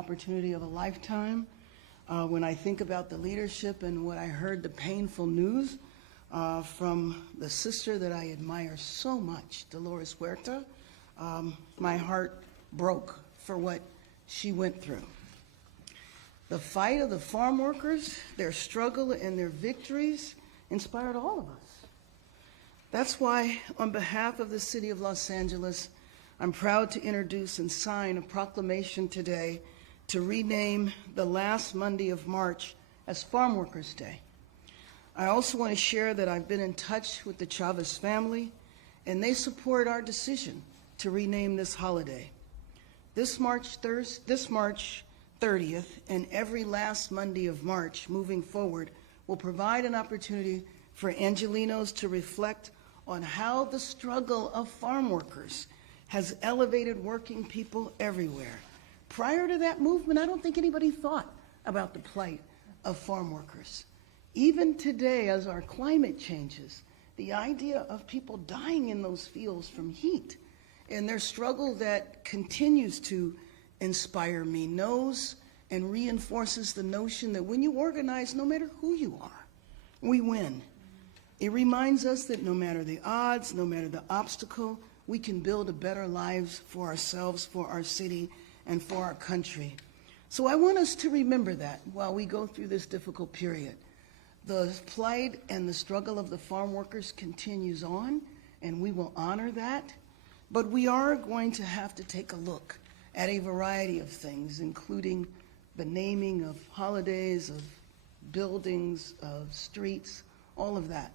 opportunity of a lifetime. When I think about the leadership and what I heard, the painful news from the sister that I admire so much, Dolores Huerta, my heart broke for what she went through. The fight of the farm workers, their struggle and their victories inspired all of us. That's why, on behalf of the City of Los Angeles, I'm proud to introduce and sign a proclamation today to rename the last Monday of March as Farm Workers Day. I also want to share that I've been in touch with the Chavez family, and they support our decision to rename this holiday. This March 30th and every last Monday of March moving forward will provide an opportunity for Angelenos to reflect on how the struggle of farm workers has elevated working people everywhere. Prior to that movement, I don't think anybody thought about the plight of farm workers. Even today, as our climate changes, the idea of people dying in those fields from heat and their struggle that continues to inspire me knows and reinforces the notion that when you organize, no matter who you are, we win. It reminds us that no matter the odds, no matter the obstacle, we can build a better lives for ourselves, for our city, and for our country. So I want us to remember that while we go through this difficult period. The plight and the struggle of the farm workers continues on, and we will honor that. But we are going to have to take a look at a variety of things, including the naming of holidays, of buildings, of streets, all of that.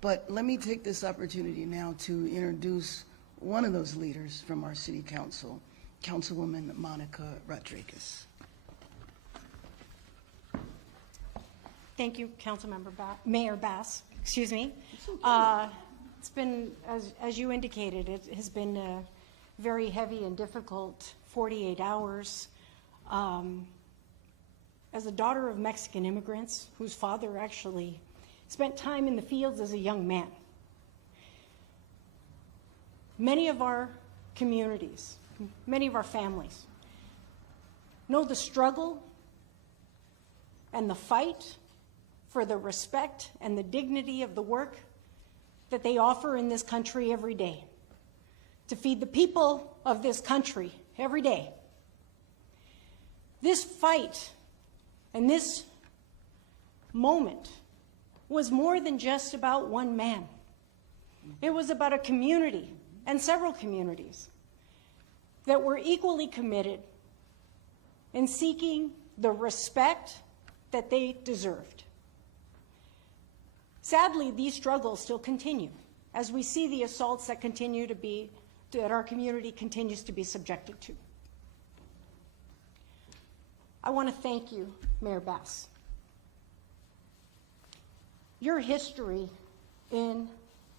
But let me take this opportunity now to introduce one of those leaders from our city council, Councilwoman Monica Rodriguez. Thank you, Mayor Bass. Excuse me. It's been, as you indicated, it has been a very heavy and difficult 48 hours. As a daughter of Mexican immigrants, whose father actually spent time in the fields as a young man, many of our communities, many of our families know the struggle and the fight for the respect and the dignity of the work that they offer in this country every day, to feed the people of this country every day. This fight and this moment was more than just about one man. It was about a community and several communities that were equally committed in seeking the respect that they deserved. Sadly, these struggles still continue as we see the assaults that that our community continues to be subjected to. I want to thank you, Mayor Bass. Your history in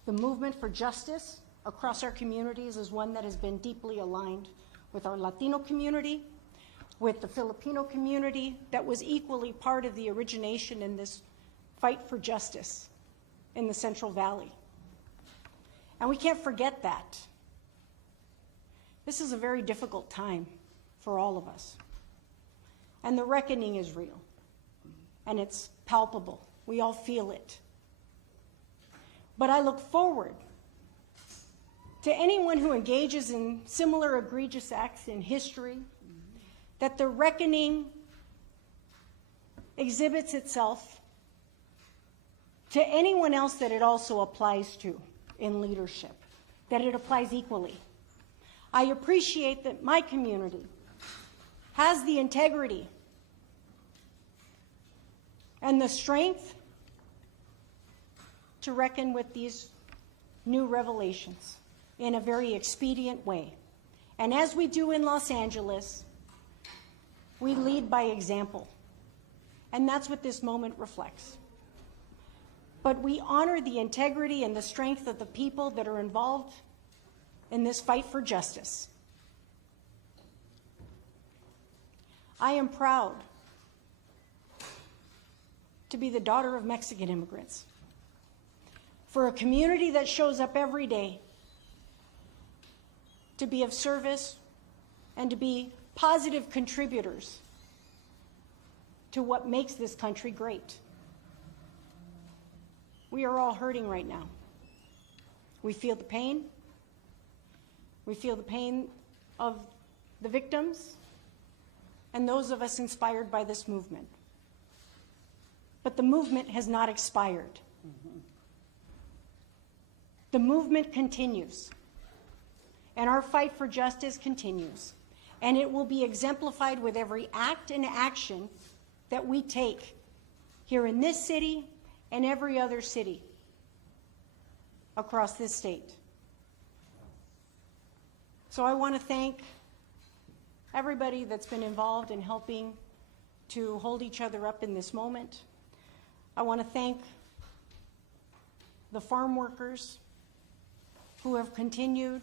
the movement for justice across our communities is one that has been deeply aligned with our Latino community, with the Filipino community that was equally part of the origination in this fight for justice in the Central Valley. And we can't forget that. This is a very difficult time for all of us. And the reckoning is real, and it's palpable. We all feel it. But I look forward to anyone who engages in similar egregious acts in history, that the reckoning exhibits itself to anyone else that it also applies to in leadership, that it applies equally. I appreciate that my community has the integrity and the strength to reckon with these new revelations in a very expedient way. And as we do in Los Angeles, we lead by example. And that's what this moment reflects. But we honor the integrity and the strength of the people that are involved in this fight for justice. I am proud to be the daughter of Mexican immigrants, for a community that shows up every day to be of service and to be positive contributors to what makes this country great. We are all hurting right now. We feel the pain. We feel the pain of the victims and those of us inspired by this movement. But the movement has not expired. The movement continues, and our fight for justice continues, and it will be exemplified with every act and action that we take here in this city and every other city across this state. So I want to thank everybody that's been involved in helping to hold each other up in this moment. I want to thank the farm workers who have continued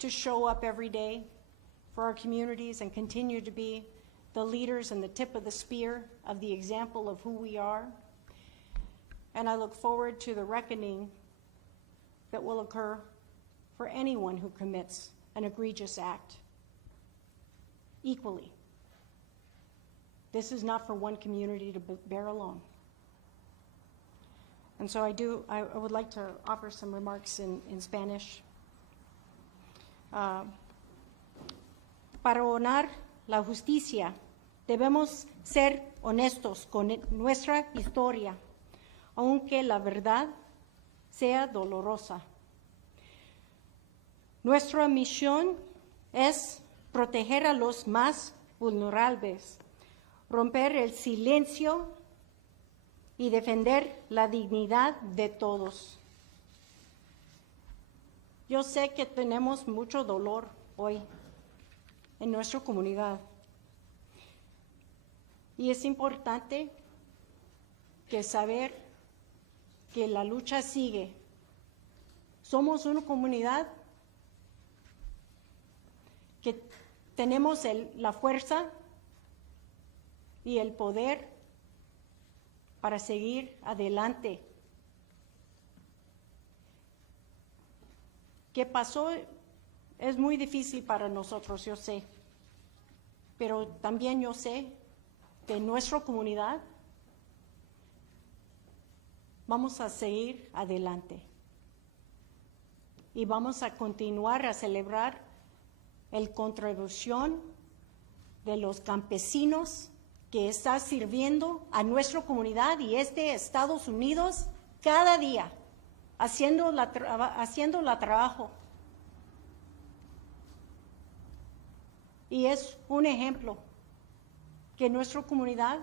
to show up every day for our communities and continue to be the leaders and the tip of the spear of the example of who we are. And I look forward to the reckoning that will occur for anyone who commits an egregious act equally. This is not for one community to bear alone. And so I would like to offer some remarks in Spanish. Para honrar la justicia, debemos ser honestos con nuestra historia, aunque la verdad sea dolorosa. Nuestra misión es proteger a los más vulnerables, romper el silencio y defender la dignidad de todos. Yo sé que tenemos mucho dolor hoy en nuestra comunidad y es importante que saber que la lucha sigue. Somos una comunidad que tenemos la fuerza y el poder para seguir adelante. ¿Qué pasó? Es muy difícil para nosotros, yo sé, pero también yo sé que en nuestra comunidad vamos a seguir adelante y vamos a continuar a celebrar la contribución de los campesinos que está sirviendo a nuestra comunidad y Estados Unidos cada día, haciendo la trabajo. Y es un ejemplo que nuestra comunidad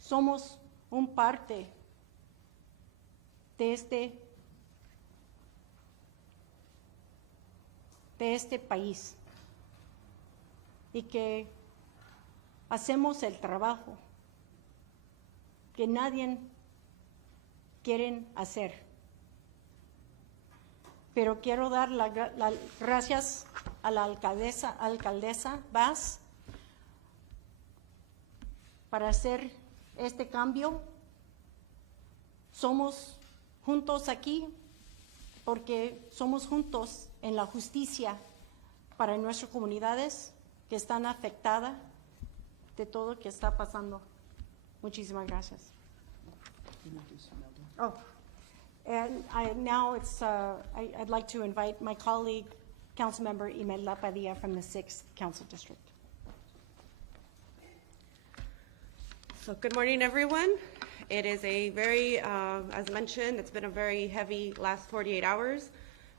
somos un parte de este país y que hacemos el trabajo que nadie quiere hacer. Pero quiero dar las gracias a la alcaldesa Vaz para hacer este cambio. Somos juntos aquí porque somos juntos en la justicia para nuestras comunidades que están afectadas de todo lo que está pasando. Muchísimas gracias. Oh, and now I'd like to invite my colleague, Councilmember Imelda Padilla from the 6th Council District. So good morning, everyone. It is a very, as mentioned, it's been a very heavy last 48 hours.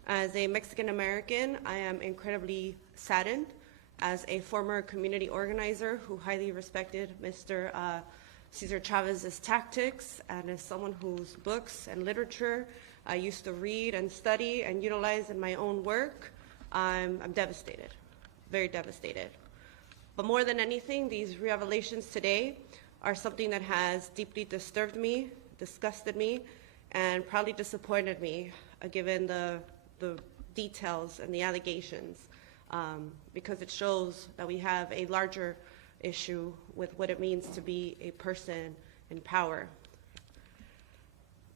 As a Mexican-American, I am incredibly saddened. As a former community organizer who highly respected Mr. Cesar Chavez's tactics, and as someone whose books and literature I used to read and study and utilize in my own work, I'm devastated, very devastated. But more than anything, these revelations today are something that has deeply disturbed me, disgusted me, and probably disappointed me, given the details and the allegations, because it shows that we have a larger issue with what it means to be a person in power.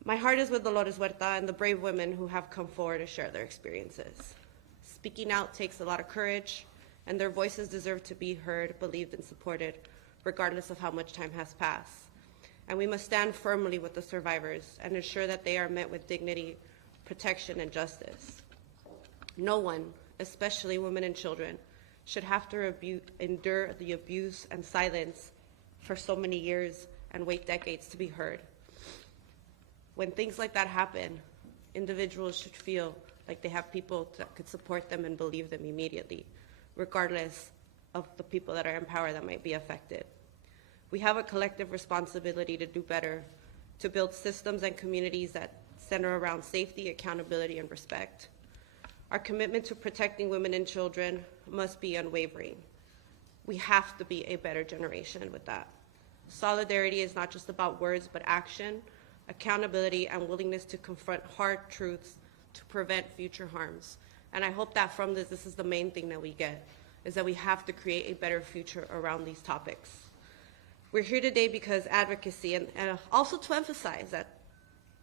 My heart is with Dolores Huerta and the brave women who have come forward to share their experiences. Speaking out takes a lot of courage, and their voices deserve to be heard, believed, and supported, regardless of how much time has passed. And we must stand firmly with the survivors and ensure that they are met with dignity, protection, and justice. No one, especially women and children, should have to endure the abuse and silence for so many years and wait decades to be heard. When things like that happen, individuals should feel like they have people that could support them and believe them immediately, regardless of the people that are in power that might be affected. We have a collective responsibility to do better, to build systems and communities that center around safety, accountability, and respect. Our commitment to protecting women and children must be unwavering. We have to be a better generation with that. Solidarity is not just about words, but action, accountability, and willingness to confront hard truths to prevent future harms. And I hope that from this is the main thing that we get, is that we have to create a better future around these topics. We're here today because advocacy, and also to emphasize that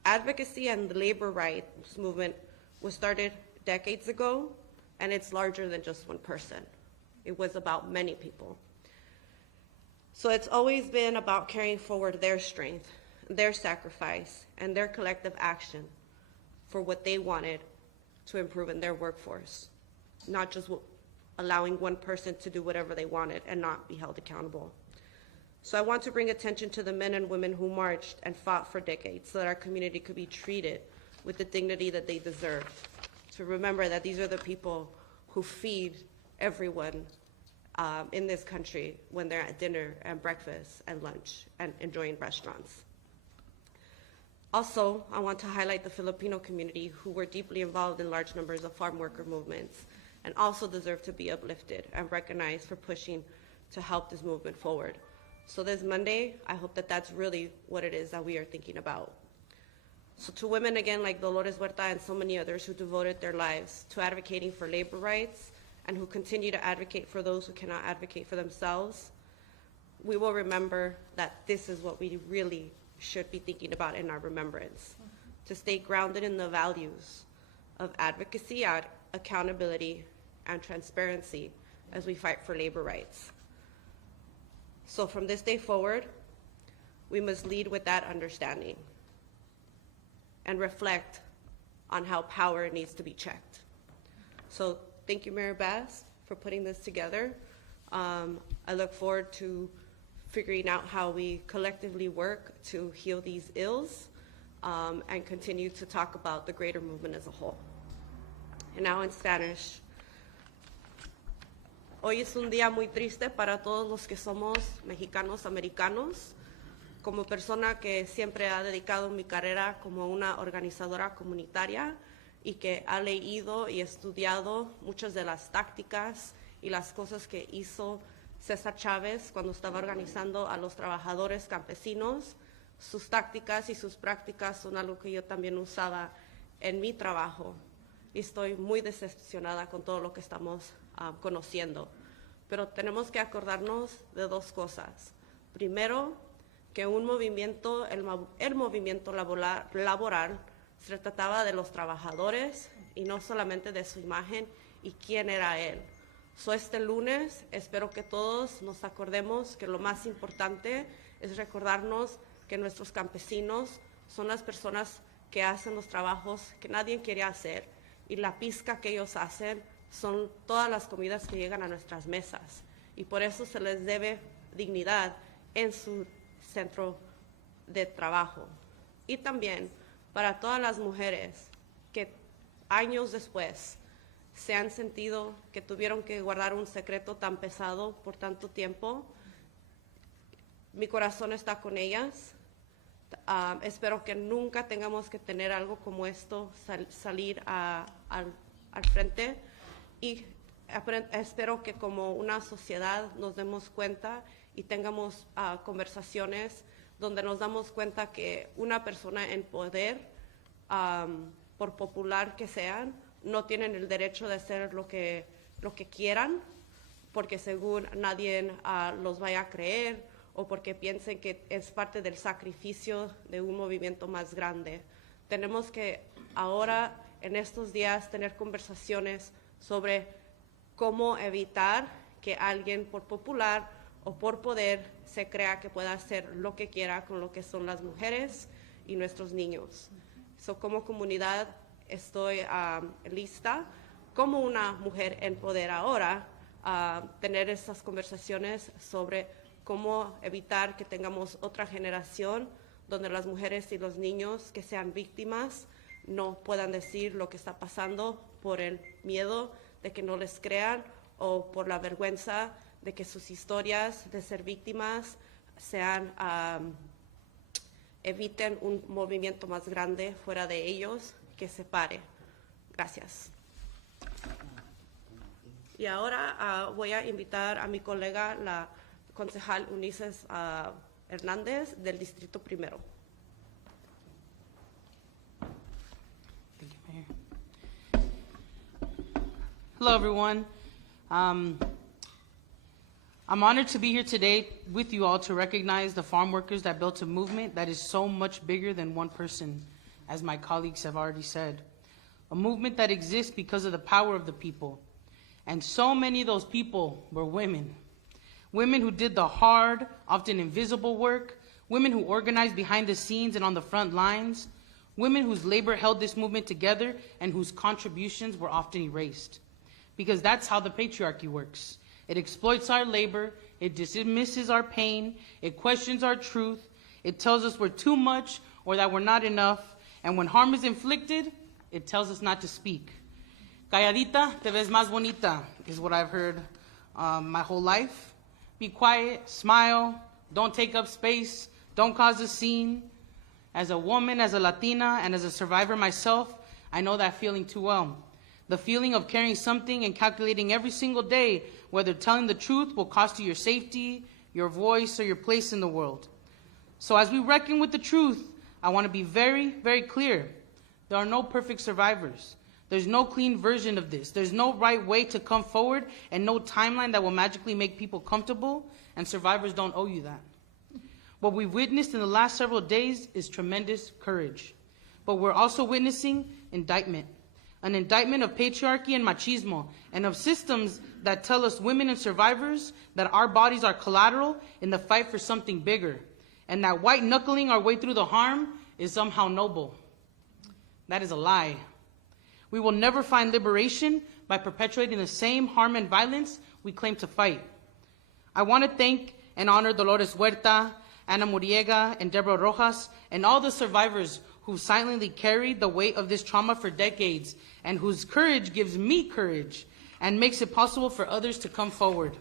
advocacy and the labor rights movement was started decades ago, and it's larger than just one person. It was about many people. So it's always been about carrying forward their strength, their sacrifice, and their collective action for what they wanted to improve in their workforce, not just allowing one person to do whatever they wanted and not be held accountable. So I want to bring attention to the men and women who marched and fought for decades so that our community could be treated with the dignity that they deserve. To remember that these are the people who feed everyone in this country when they're at dinner and breakfast and lunch and enjoying restaurants. Also, I want to highlight the Filipino community who were deeply involved in large numbers of farm worker movements and also deserve to be uplifted and recognized for pushing to help this movement forward. So this Monday, I hope that that's really what it is that we are thinking about. So to women, again, like Dolores Huerta and so many others who devoted their lives to advocating for labor rights and who continue to advocate for those who cannot advocate for themselves, we will remember that this is what we really should be thinking about in our remembrance, to stay grounded in the values of advocacy, accountability, and transparency as we fight for labor rights. So from this day forward, we must lead with that understanding and reflect on how power needs to be checked. So thank you, Mayor Bass, for putting this together. I look forward to figuring out how we collectively work to heal these ills and continue to talk about the greater movement as a whole. And now in Spanish. Hoy es un día muy triste para todos los que somos mexicanos americanos. Como persona que siempre ha dedicado mi carrera como una organizadora comunitaria y que ha leído y estudiado muchas de las tácticas y las cosas que hizo Cesar Chavez cuando estaba organizando a los trabajadores campesinos, sus tácticas y sus prácticas son algo que yo también usaba en mi trabajo. Y estoy muy decepcionada con todo lo que estamos conociendo. Pero tenemos que acordarnos de dos cosas. Primero, que un movimiento, el movimiento laboral se trataba de los trabajadores y no solamente de su imagen y quién era él. So este lunes espero que todos nos acordemos que lo más importante es recordarnos que nuestros campesinos son las personas que hacen los trabajos que nadie quiere hacer y la pizca que ellos hacen son todas las comidas que llegan a nuestras mesas y por eso se les debe dignidad en su centro de trabajo. Y también para todas las mujeres que años después se han sentido que tuvieron que guardar un secreto tan pesado por tanto tiempo, mi corazón está con ellas. Espero que nunca tengamos que tener algo como esto salir al frente y espero que como una sociedad nos demos cuenta y tengamos conversaciones donde nos damos cuenta que una persona en poder, por popular que sean, no tienen el derecho de hacer lo que quieran, porque según nadie los vaya a creer o porque piensen que es parte del sacrificio de un movimiento más grande. Tenemos que ahora, en estos días, tener conversaciones sobre cómo evitar que alguien por popular o por poder se crea que pueda hacer lo que quiera con lo que son las mujeres y nuestros niños. So, como comunidad estoy lista como una mujer en poder ahora a tener estas conversaciones sobre cómo evitar que tengamos otra generación donde las mujeres y los niños que sean víctimas no puedan decir lo que está pasando por el miedo de que no les crean o por la vergüenza de que sus historias de ser víctimas sean, eviten un movimiento más grande fuera de ellos que se pare. Gracias. Y ahora voy a invitar a mi colega, la concejal Ulises Hernández, del Distrito Primero. Thank you, Mayor. Hello, everyone. I'm honored to be here today with you all to recognize the farm workers that built a movement that is so much bigger than one person, as my colleagues have already said. A movement that exists because of the power of the people. And so many of those people were women. Women who did the hard, often invisible work. Women who organized behind the scenes and on the front lines. Women whose labor held this movement together and whose contributions were often erased. Because that's how the patriarchy works. It exploits our labor, it dismisses our pain, it questions our truth, it tells us we're too much or that we're not enough, and when harm is inflicted, it tells us not to speak. Calladita, te ves más bonita, is what I've heard my whole life. Be quiet, smile, don't take up space, don't cause a scene. As a woman, as a Latina, and as a survivor myself, I know that feeling too well. The feeling of carrying something and calculating every single day whether telling the truth will cost you your safety, your voice, or your place in the world. So as we reckon with the truth, I want to be very, very clear. There are no perfect survivors. There's no clean version of this. There's no right way to come forward and no timeline that will magically make people comfortable, and survivors don't owe you that. What we've witnessed in the last several days is tremendous courage. But we're also witnessing indictment. An indictment of patriarchy and machismo, and of systems that tell us women and survivors that our bodies are collateral in the fight for something bigger, and that white-knuckling our way through the harm is somehow noble. That is a lie. We will never find liberation by perpetuating the same harm and violence we claim to fight. I want to thank and honor Dolores Huerta, Ana Muriega, and Deborah Rojas, and all the survivors who silently carried the weight of this trauma for decades, and whose courage gives me courage and makes it possible for others to come forward.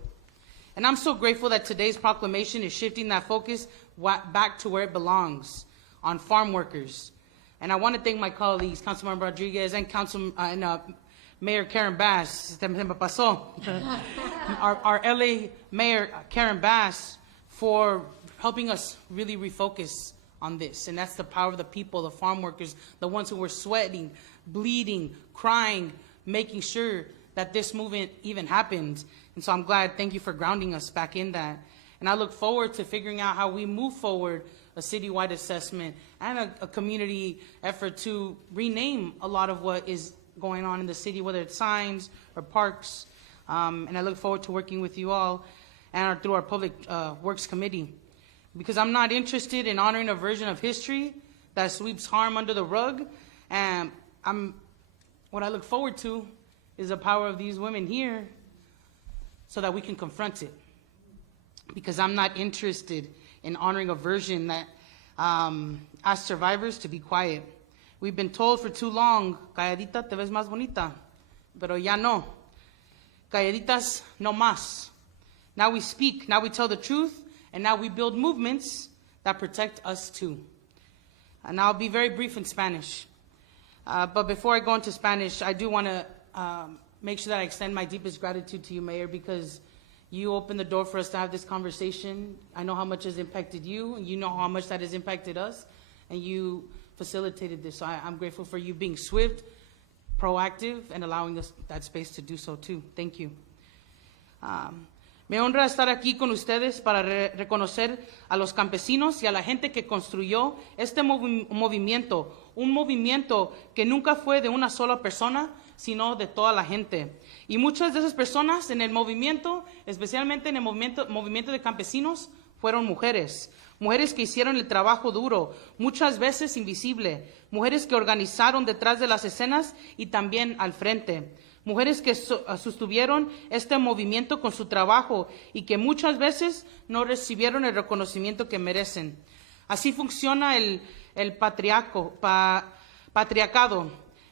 And I'm so grateful that today's proclamation is shifting that focus back to where it belongs, on farm workers. And I want to thank my colleagues, Councilmember Rodriguez and Mayor Karen Bass, our LA Mayor Karen Bass, for helping us really refocus on this. And that's the power of the people, the farm workers, the ones who were sweating, bleeding, crying, making sure that this movement even happened. And so I'm glad, thank you for grounding us back in that. And I look forward to figuring out how we move forward a citywide assessment and a community effort to rename a lot of what is going on in the city, whether it's signs or parks. And I look forward to working with you all and through our Public Works Committee. Because I'm not interested in honoring a version of history that sweeps harm under the rug. And what I look forward to is the power of these women here so that we can confront it. Because I'm not interested in honoring a version that asks survivors to be quiet. We've been told for too long, calladita te ves más bonita, pero ya no. Calladitas no más. Now we speak, now we tell the truth, and now we build movements that protect us too. And I'll be very brief in Spanish. But before I go into Spanish, I do want to make sure that I extend my deepest gratitude to you, Mayor, because you opened the door for us to have this conversation. I know how much has impacted you, and you know how much that has impacted us, and you facilitated this. So I'm grateful for you being swift, proactive, and allowing us that space to do so too. Thank you. Me honra estar aquí con ustedes para reconocer a los campesinos y a la gente que construyó este movimiento, un movimiento que nunca fue de una sola persona, sino de toda la gente. Y muchas de esas personas en el movimiento, especialmente en el movimiento de campesinos, fueron mujeres. Mujeres que hicieron el trabajo duro, muchas veces invisible. Mujeres que organizaron detrás de las escenas y también al frente. Mujeres que sostuvieron este movimiento con su trabajo y que muchas veces no recibieron el reconocimiento que merecen. Así funciona el patriarcado.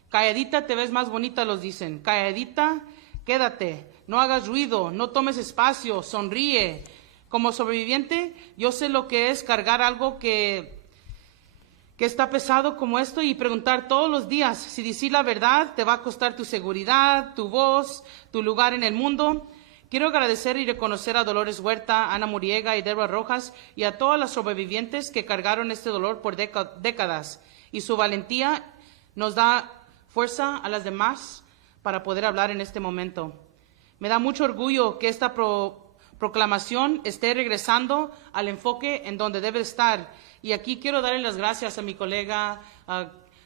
Calladita te ves más bonita, los dicen. Calladita, quédate. No hagas ruido, no tomes espacio, sonríe. Como sobreviviente, yo sé lo que es cargar algo que está pesado como esto y preguntar todos los días si decir la verdad te va a costar tu seguridad, tu voz, tu lugar en el mundo. Quiero agradecer y reconocer a Dolores Huerta, Ana Muriega y Débora Rojas y a todas las sobrevivientes que cargaron este dolor por décadas. Y su valentía nos da fuerza a las demás para poder hablar en este momento. Me da mucho orgullo que esta proclamación esté regresando al enfoque en donde debe estar. Y aquí quiero darle las gracias a mi colega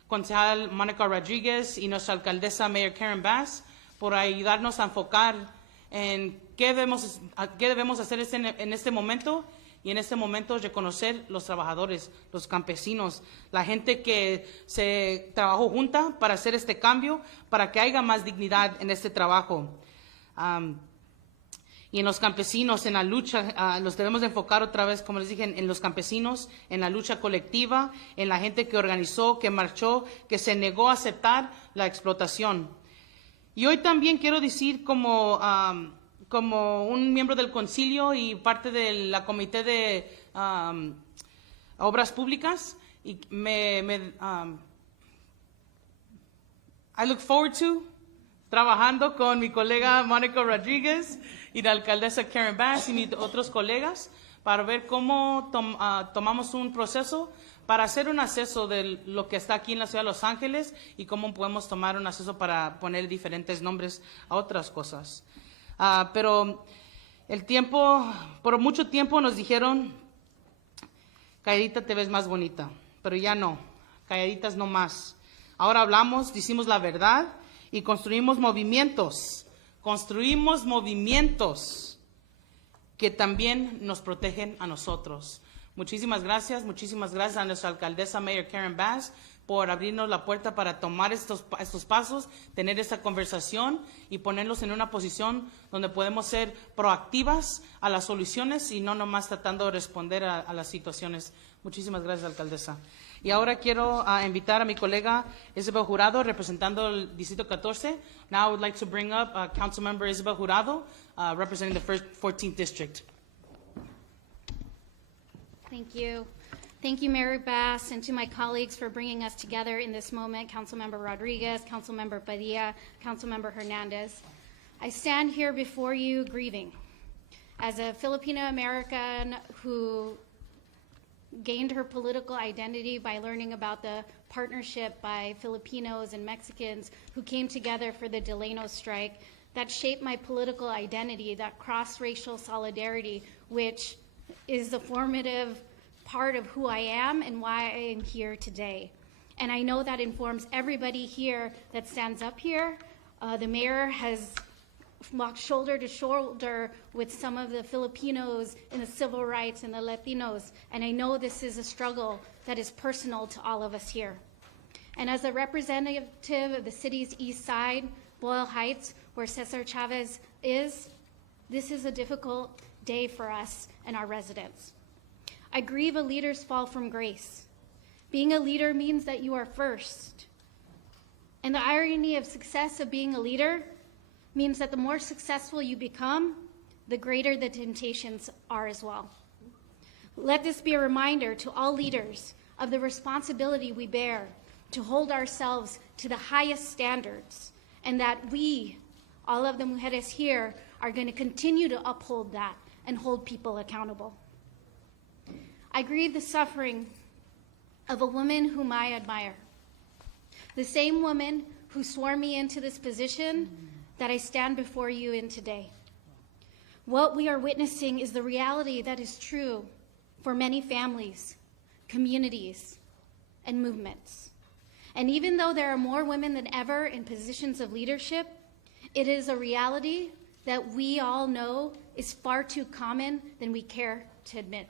concejal Mónica Rodríguez y nuestra alcaldesa Mayor Karen Bass por ayudarnos a enfocar en qué debemos hacer en este momento. Y en este momento reconocer los trabajadores, los campesinos, la gente que se trabajó junta para hacer este cambio, para que haya más dignidad en este trabajo. Y en los campesinos, en la lucha, los debemos enfocar otra vez, como les dije, en los campesinos, en la lucha colectiva, en la gente que organizó, que marchó, que se negó a aceptar la explotación. Y hoy también quiero decir como un miembro del concilio y parte de la comité de obras públicas, y I look forward to trabajando con mi colega Mónica Rodríguez y la alcaldesa Karen Bass y mis otros colegas para ver cómo tomamos un proceso para hacer un acceso de lo que está aquí en la ciudad de Los Ángeles y cómo podemos tomar un acceso para poner diferentes nombres a otras cosas. Pero por mucho tiempo nos dijeron, calladita te ves más bonita, pero ya no, calladitas no más. Ahora hablamos, decimos la verdad y construimos movimientos que también nos protegen a nosotros. Muchísimas gracias a nuestra alcaldesa Mayor Karen Bass por abrirnos la puerta para tomar estos pasos, tener esta conversación y ponerlos en una posición donde podemos ser proactivas a las soluciones y no nomás tratando de responder a las situaciones. Muchísimas gracias, alcaldesa. Y ahora quiero invitar a mi colega Isabel Jurado, representando el Distrito 14. Now I would like to bring up Councilmember Isabel Jurado, representing the 14th District. Thank you. Thank you, Mayor Bass, and to my colleagues for bringing us together in this moment, Councilmember Rodriguez, Councilmember Padilla, Councilmember Hernandez. I stand here before you grieving. As a Filipino-American who gained her political identity by learning about the partnership by Filipinos and Mexicans who came together for the Delano strike, that shaped my political identity, that cross-racial solidarity, which is the formative part of who I am and why I am here today. And I know that informs everybody here that stands up here. The mayor has walked shoulder to shoulder with some of the Filipinos in the civil rights and the Latinos, and I know this is a struggle that is personal to all of us here. And as a representative of the city's east side, Boyle Heights, where Cesar Chavez is, this is a difficult day for us and our residents. I grieve a leader's fall from grace. Being a leader means that you are first. And the irony of success of being a leader means that the more successful you become, the greater the temptations are as well. Let this be a reminder to all leaders of the responsibility we bear to hold ourselves to the highest standards, and that we, all of the mujeres here, are going to continue to uphold that and hold people accountable. I grieve the suffering of a woman whom I admire, the same woman who swore me into this position that I stand before you in today. What we are witnessing is the reality that is true for many families, communities, and movements. And even though there are more women than ever in positions of leadership, it is a reality that we all know is far too common than we care to admit.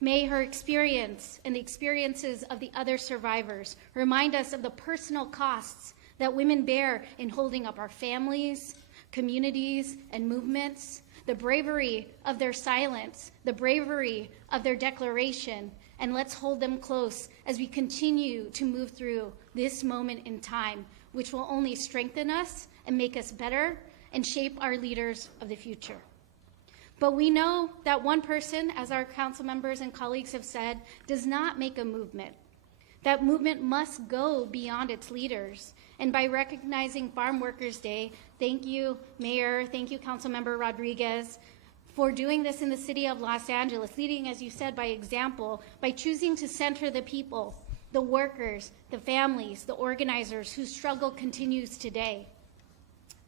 May her experience and the experiences of the other survivors remind us of the personal costs that women bear in holding up our families, communities, and movements, the bravery of their silence, the bravery of their declaration, and let's hold them close as we continue to move through this moment in time, which will only strengthen us and make us better and shape our leaders of the future. But we know that one person, as our council members and colleagues have said, does not make a movement. That movement must go beyond its leaders. And by recognizing Farm Workers Day, thank you, Mayor, thank you, Councilmember Rodriguez, for doing this in the city of Los Angeles, leading, as you said, by example, by choosing to center the people, the workers, the families, the organizers whose struggle continues today.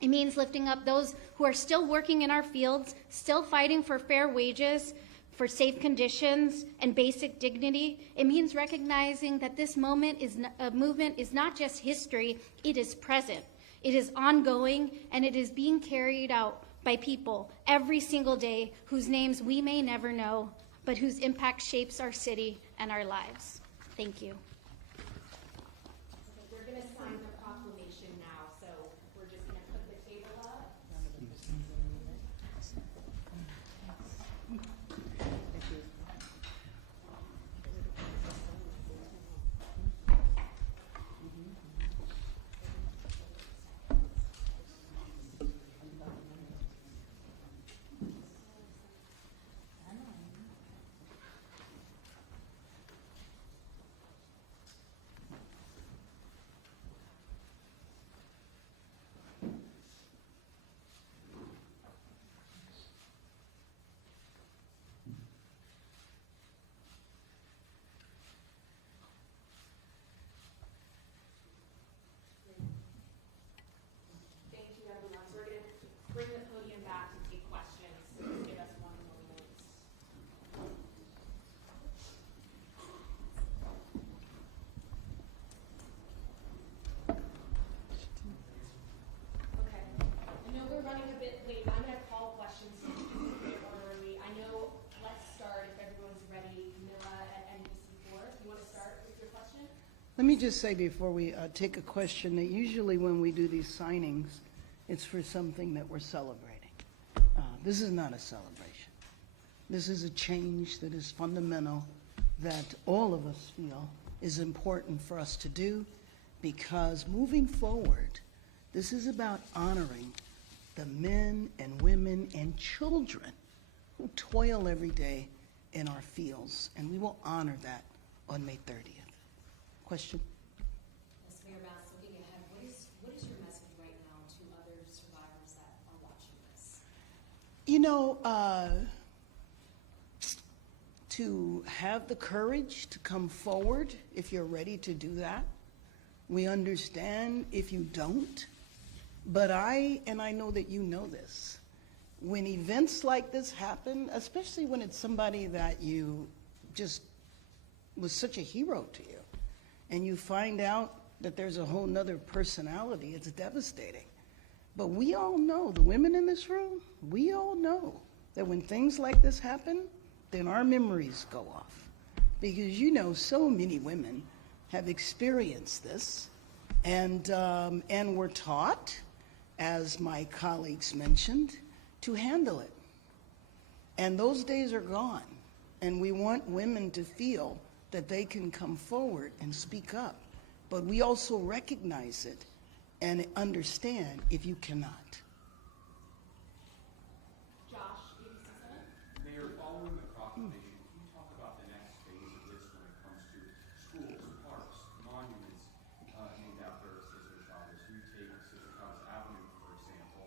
It means lifting up those who are still working in our fields, still fighting for fair wages, for safe conditions, and basic dignity. It means recognizing that this movement is not just history, it is present. It is ongoing, and it is being carried out by people every single day whose names we may never know, but whose impact shapes our city and our lives. Thank you. We're going to sign the proclamation now, so we're just going to put the table up. Thank you, everyone. So we're going to bring the podium back to take questions. So just give us one moment. Okay. I know we're running a bit late. I'm going to call questions just a bit orderly. I know, let's start if everyone's ready. Camilla at NBC4, you want to start with your question? Let me just say before we take a question that usually when we do these signings, it's for something that we're celebrating. This is not a celebration. This is a change that is fundamental, that all of us feel is important for us to do, because moving forward, this is about honoring the men and women and children who toil every day in our fields, and we will honor that on May 30th. Question? Yes, Mayor Bass, looking ahead, what is your message right now to other survivors that are watching this? You know, to have the courage to come forward if you're ready to do that. We understand if you don't, but I know that you know this. When events like this happen, especially when it's somebody that you just was such a hero to you, and you find out that there's a whole nother personality, it's devastating. But we all know, the women in this room, we all know that when things like this happen, then our memories go off. Because you know, so many women have experienced this, and we're taught, as my colleagues mentioned, to handle it. And those days are gone, and we want women to feel that they can come forward and speak up. But we also recognize it and understand if you cannot. Josh, ABC7? Mayor, following the proclamation, can you talk about the next phase of this when it comes to schools, parks, monuments named after Cesar Chavez? You take Cesar Chavez Avenue, for example.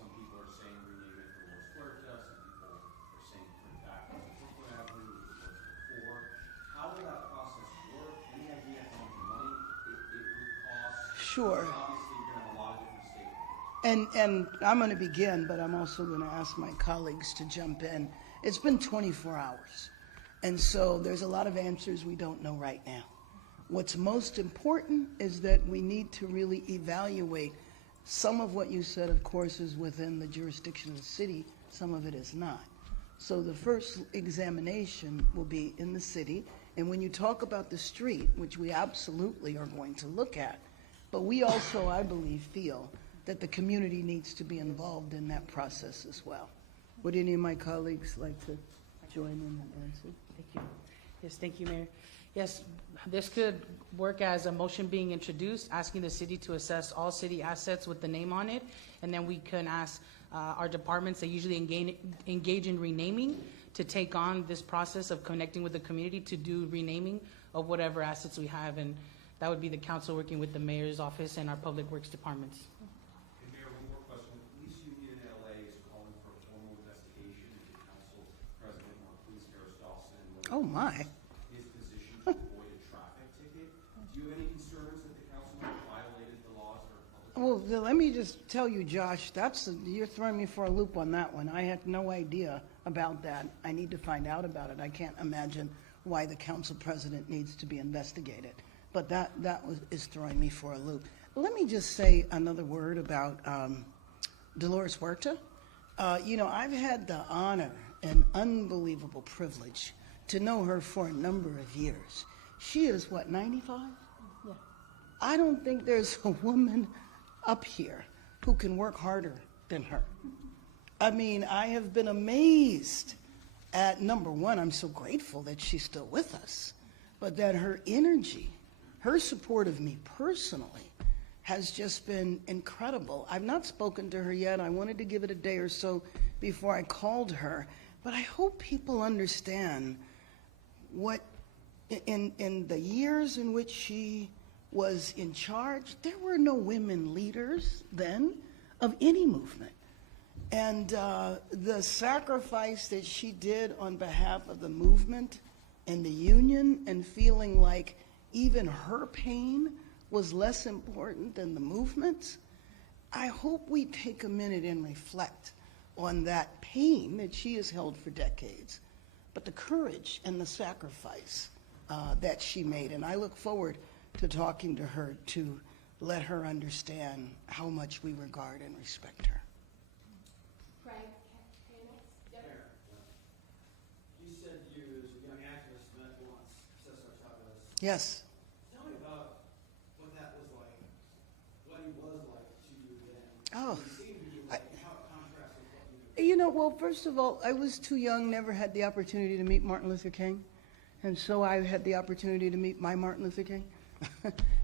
Some people are saying rename it for Los Huertas. Some people are saying put it back on Brooklyn Avenue, which was before. How will that process work? Any idea how much money it would cost? Sure. Obviously, you're going to have a lot of different stakeholders. And I'm going to begin, but I'm also going to ask my colleagues to jump in. It's been 24 hours, and so there's a lot of answers we don't know right now. What's most important is that we need to really evaluate. Some of what you said, of course, is within the jurisdiction of the city. Some of it is not. So the first examination will be in the city. And when you talk about the street, which we absolutely are going to look at, but we also, I believe, feel that the community needs to be involved in that process as well. Would any of my colleagues like to join in and answer? Thank you. Yes, thank you, Mayor. Yes, this could work as a motion being introduced, asking the city to assess all city assets with the name on it, and then we can ask our departments that usually engage in renaming to take on this process of connecting with the community to do renaming of whatever assets we have, and that would be the council working with the mayor's office and our public works departments. And Mayor, one more question. The police union in LA is calling for a formal investigation into Council President Marquis Harris-Dawson. Oh, my. His position to avoid a traffic ticket. Do you have any concerns that the council might have violated the laws or public? Well, let me just tell you, Josh, you're throwing me for a loop on that one. I had no idea about that. I need to find out about it. I can't imagine why the council president needs to be investigated. But that is throwing me for a loop. Let me just say another word about Dolores Huerta. I've had the honor and unbelievable privilege to know her for a number of years. She is, what, 95? Yeah. I don't think there's a woman up here who can work harder than her. I mean, I have been amazed at, number one, I'm so grateful that she's still with us, but that her energy, her support of me personally has just been incredible. I've not spoken to her yet. I wanted to give it a day or so before I called her, but I hope people understand what, in the years in which she was in charge, there were no women leaders then of any movement. And the sacrifice that she did on behalf of the movement and the union, and feeling like even her pain was less important than the movement's, I hope we take a minute and reflect on that pain that she has held for decades, but the courage and the sacrifice that she made. And I look forward to talking to her to let her understand how much we regard and respect her. Craig, okay, next. Yep. You said you, as a young activist, met once Cesar Chavez. Yes. Tell me about what that was like, what he was like to you then. Oh. He seemed to be like, how it contrasts with what you do. Well, first of all, I was too young, never had the opportunity to meet Martin Luther King. And so I had the opportunity to meet my Martin Luther King.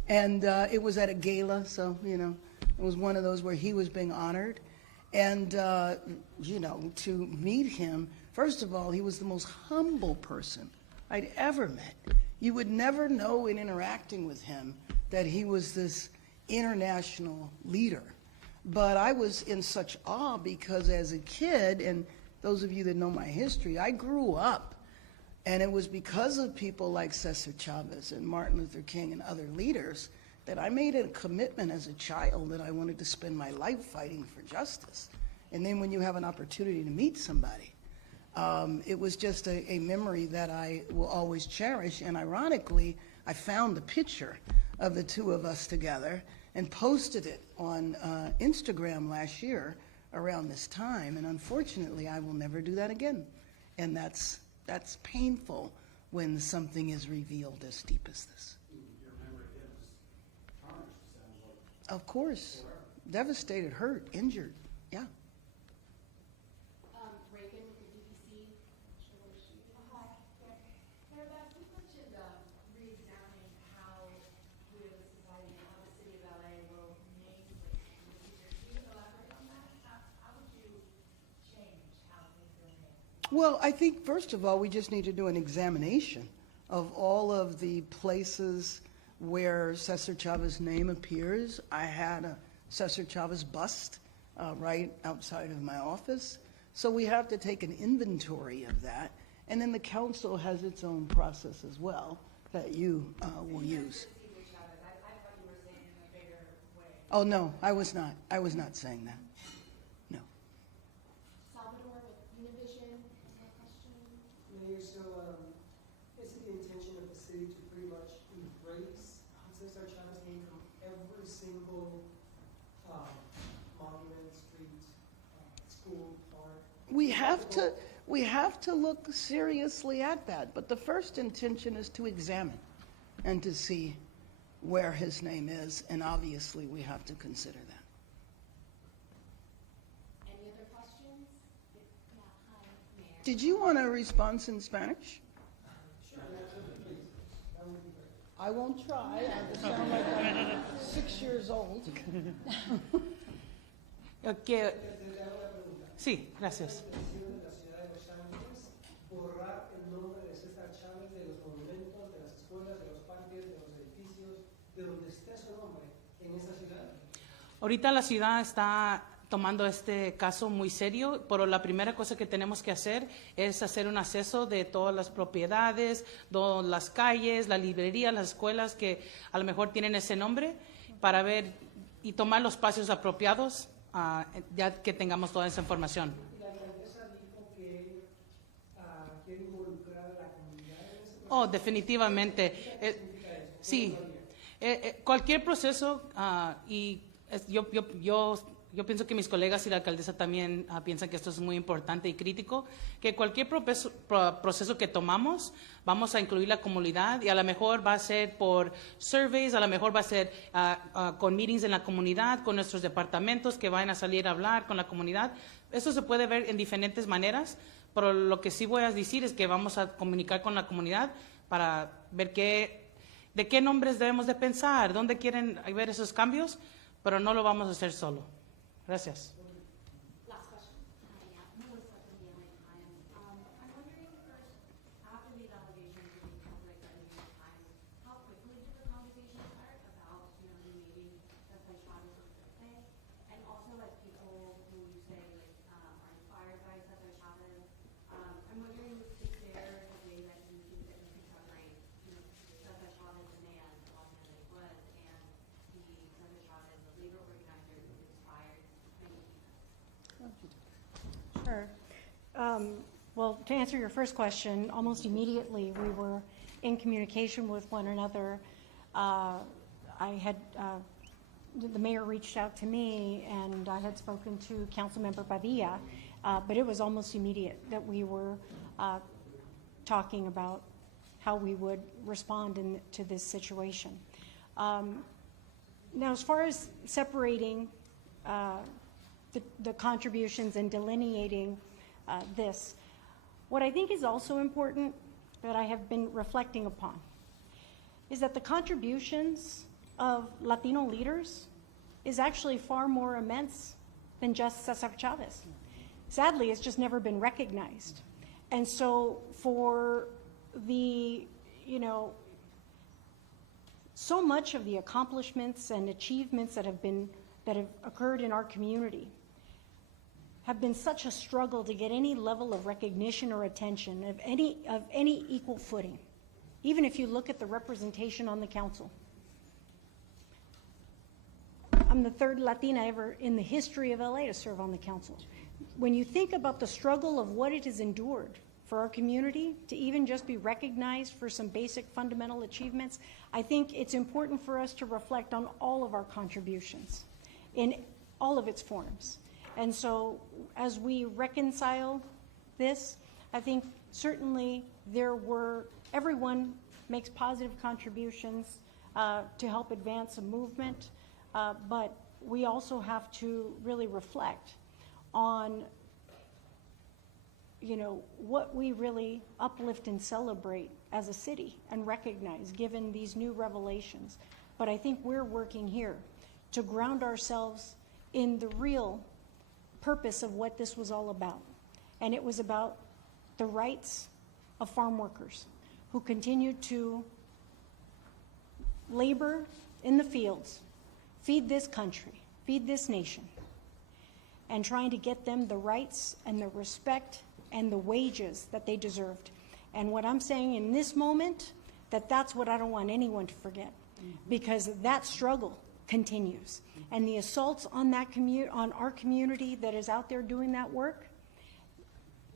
And it was at a gala, so, it was one of those where he was being honored. And, to meet him, first of all, he was the most humble person I'd ever met. You would never know in interacting with him that he was this international leader. But I was in such awe because as a kid, and those of you that know my history, I grew up, and it was because of people like Cesar Chavez and Martin Luther King and other leaders that I made a commitment as a child that I wanted to spend my life fighting for justice. And then when you have an opportunity to meet somebody, it was just a memory that I will always cherish. And ironically, I found the picture of the two of us together and posted it on Instagram last year around this time. And unfortunately, I will never do that again. And that's painful when something is revealed as deep as this. Your memory of him is tarnished, it sounds like. Of course. Devastated, hurt, injured. Yeah. Reagan with the DPC. Hi. Mayor Bass, you mentioned re-examining how we as a society and how the city of LA will name places in the future. Can you elaborate on that? How would you change how things are named? Well, I think, first of all, we just need to do an examination of all of the places where Cesar Chavez's name appears. I had a Cesar Chavez bust right outside of my office. So we have to take an inventory of that. And then the council has its own process as well that you will use. Oh, no, I was not. I was not saying that. No. Salvador with Univision, any question? Mayor, so is it the intention of the city to pretty much embrace we have to look seriously at that. But the first intention is to examine and to see where his name is, and obviously we have to consider that. Any other questions? Yeah, hi, Mayor. Did you want a response in Spanish? I won't try. I sound like I'm 6 years old. Okay. Sí, gracias. Decisión de la ciudad de Los Ángeles borrar el nombre de César Chávez de los monumentos, de las escuelas, de los parques, de los edificios, de donde esté su nombre en esa ciudad. Ahorita la ciudad está tomando este caso muy serio, pero la primera cosa que tenemos que hacer es hacer un acceso de todas las propiedades, todas las calles, la librería, las escuelas que a lo mejor tienen ese nombre para ver y tomar los pasos apropiados ya que tengamos toda esa información. Y la alcaldesa dijo que quiere involucrar a la comunidad en ese proceso. Oh, definitivamente. Sí, cualquier proceso yo pienso que mis colegas y la alcaldesa también piensan que esto es muy importante y crítico, que cualquier proceso que tomamos, vamos a incluir la comunidad y a lo mejor va a ser por surveys, a lo mejor va a ser con meetings en la comunidad, con nuestros departamentos que vayan a salir a hablar con la comunidad. Esto se puede ver en diferentes maneras, pero lo que sí voy a decir es que vamos a comunicar con la comunidad para ver de qué nombres debemos de pensar, dónde quieren ver esos cambios, pero no lo vamos a hacer solo. Gracias. Last question. Hi, yeah, Melissa from the LA Times. I'm wondering first, after these allegations became public by the New York Times, how quickly did the conversation start about, maybe Cesar Chavez was birthday? And also, like, people who you say, like, are inspired by Cesar Chavez, I'm wondering if there a way that you think that you can separate, Cesar Chavez, the man, the man that he was, and the Cesar Chavez, the labor organizer who inspired many people? Sure. Well, to answer your first question, almost immediately we were in communication with one another. The mayor reached out to me, and I had spoken to Councilmember Padilla, but it was almost immediate that we were talking about how we would respond to this situation. Now, as far as separating the contributions and delineating this, what I think is also important that I have been reflecting upon is that the contributions of Latino leaders is actually far more immense than just Cesar Chavez. Sadly, it's just never been recognized. And so for so much of the accomplishments and achievements that have occurred in our community have been such a struggle to get any level of recognition or attention of any equal footing, even if you look at the representation on the council. I'm the third Latina ever in the history of LA to serve on the council. When you think about the struggle of what it has endured for our community to even just be recognized for some basic fundamental achievements, I think it's important for us to reflect on all of our contributions in all of its forms. And so as we reconcile this, I think certainly everyone makes positive contributions to help advance a movement, but we also have to really reflect on what we really uplift and celebrate as a city and recognize given these new revelations. But I think we're working here to ground ourselves in the real purpose of what this was all about. And it was about the rights of farm workers who continued to labor in the fields, feed this country, feed this nation, and trying to get them the rights and the respect and the wages that they deserved. And what I'm saying in this moment, that's what I don't want anyone to forget, because that struggle continues. And the assaults on on our community that is out there doing that work,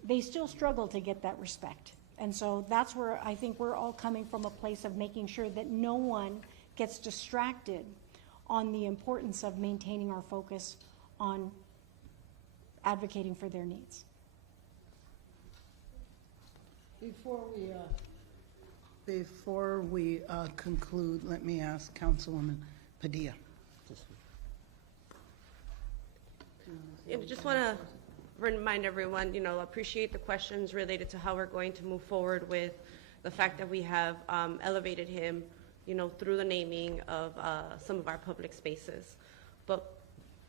they still struggle to get that respect. And so that's where I think we're all coming from, a place of making sure that no one gets distracted on the importance of maintaining our focus on advocating for their needs. Before we conclude, let me ask Councilwoman Padilla. Just want to remind everyone, appreciate the questions related to how we're going to move forward with the fact that we have elevated him, through the naming of some of our public spaces.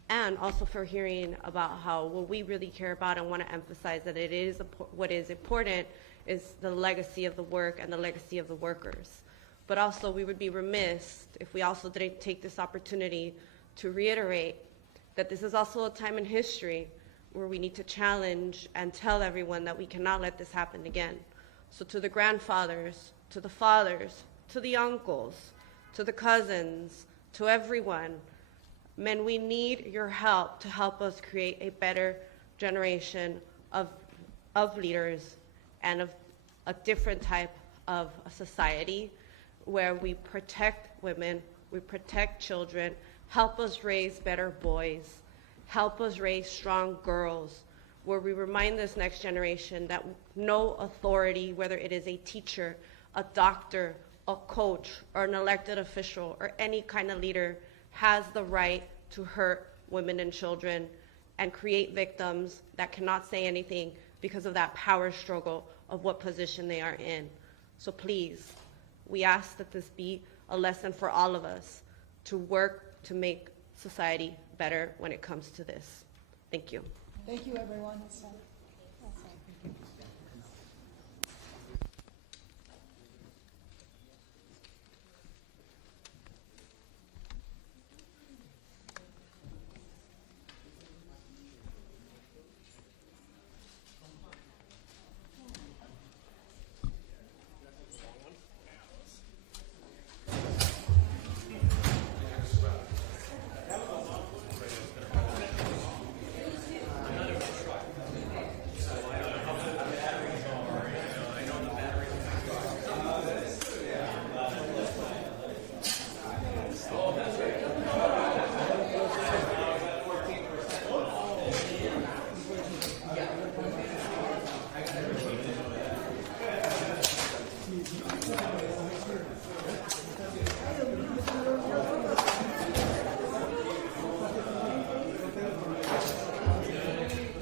And also for hearing about how what we really care about and want to emphasize that it is what is important is the legacy of the work and the legacy of the workers. But also we would be remiss if we also didn't take this opportunity to reiterate that this is also a time in history where we need to challenge and tell everyone that we cannot let this happen again. So to the grandfathers, to the fathers, to the uncles, to the cousins, to everyone, men, we need your help to help us create a better generation of leaders and of a different type of a society where we protect women, we protect children, help us raise better boys, help us raise strong girls, where we remind this next generation that no authority, whether it is a teacher, a doctor, a coach, or an elected official, or any kind of leader, has the right to hurt women and children and create victims that cannot say anything because of that power struggle of what position they are in. So please, we ask that this be a lesson for all of us to work to make society better when it comes to this. Thank you. Thank you, everyone.